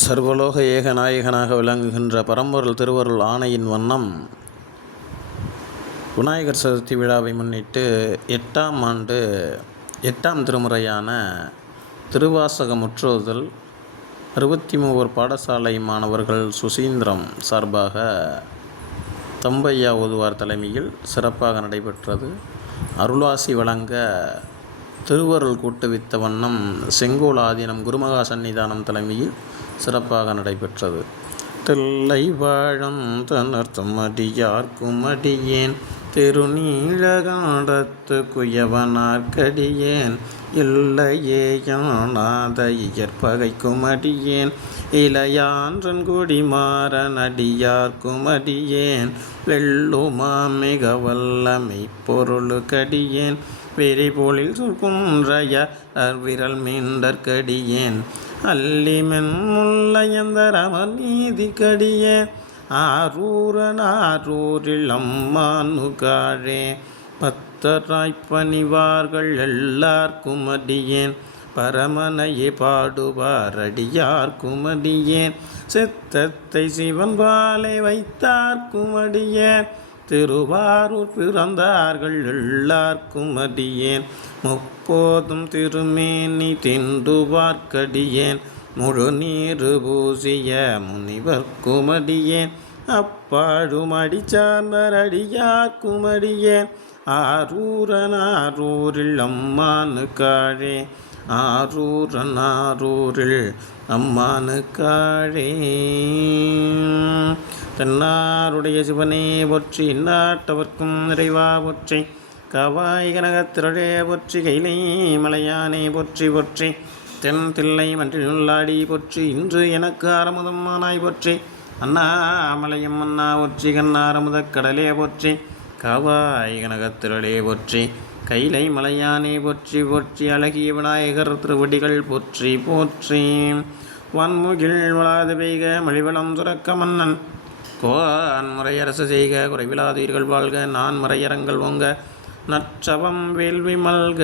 சர்வலோக ஏக நாயகனாக விளங்குகின்ற பரம்பொருள் திருவருள் ஆணையின் வண்ணம். விநாயகர் சதுர்த்தி விழாவை முன்னிட்டு எட்டாம் ஆண்டு எட்டாம் திருமுறையான திருவாசக முற்றோதல் அறுபத்தி மூவர் பாடசாலை மாணவர்கள் சுசீந்திரம் சார்பாக தம்பையா ஓதுவார் தலைமையில் சிறப்பாக நடைபெற்றது. அருளாசி வழங்க திருவருள் கூட்டுவித்த வண்ணம் செங்கோல் ஆதீனம் குருமகா சன்னிதானம் தலைமையில் சிறப்பாக நடைபெற்றது. தில்லை வாழம் தனர்த்தம் அடியார்க்கும் அடியேன் திருநீழகாண்டத்து குயவனார்க்கடியேன் இல்லையே யானாத இயற்பகைக்கும் அடியேன் இளையான்றன் கொடிமாறன் அடியார்க்கும் அடியேன் வெள்ளுமா மிக வல்லமை பொருளுக்கடியேன் விரிபொழில் சுற்குன்றைய விரல் மீண்டற்கடியேன். அல்லிமென் முல்லையந்தரமர் நீதி கடியேன் ஆரூரன் ஆரூரில் அம்மானு காழே பத்தராய்ப்பணிவார்கள் எல்லார்க்கும் அடியேன் பரமனையே பாடுவார் அடியார்க்கும் அடியேன் சித்தத்தை சிவன் பாலை வைத்தார்க்கும் அடியேன் திருவாரூர் பிறந்தார்கள் எல்லார்க்கும் அடியேன். முப்போதும் திருமேனி தின்று பார்க்கடியேன் முழு நீரு பூசிய முனிவர்க்கும் அடியேன். அப்பாழும் அடிச்சார்ந்தர் அடியார்க்கும் அடியேன். ஆரூரன் ஆரூரில் அம்மானு காழே ஆரூரன் ஆரூரில் அம்மானு காழே தன்னாருடைய சிவனே போற்றி இந்நாட்டவர்க்கும் நிறைவா போற்றி கவாய் கனகத்திரழே போற்றி கைலை மலையானே போற்றி போற்றி தென் தில்லை மன்றில் உள்ளாடி போற்றி இன்று எனக்கு ஆரமுதம் ஆனாய் போற்றி அண்ணாமலையும் அண்ணா போற்றி கண்ணாரமுதக் கடலே போற்றி காவாய் கனகத்திரளே போற்றி. கைலை மலையானே போற்றி போற்றி அழகிய விநாயகர் திருவடிகள் போற்றி போற்றி. வன்முகில் வளாது பெய்க மழிவளம் சுரக்க மன்னன். கோன் முறையரசு செய்க குறைவிலாதீர்கள் வாழ்க நான் முறையரங்கள் ஓங்க நற்றவம் வேள்வி மல்க.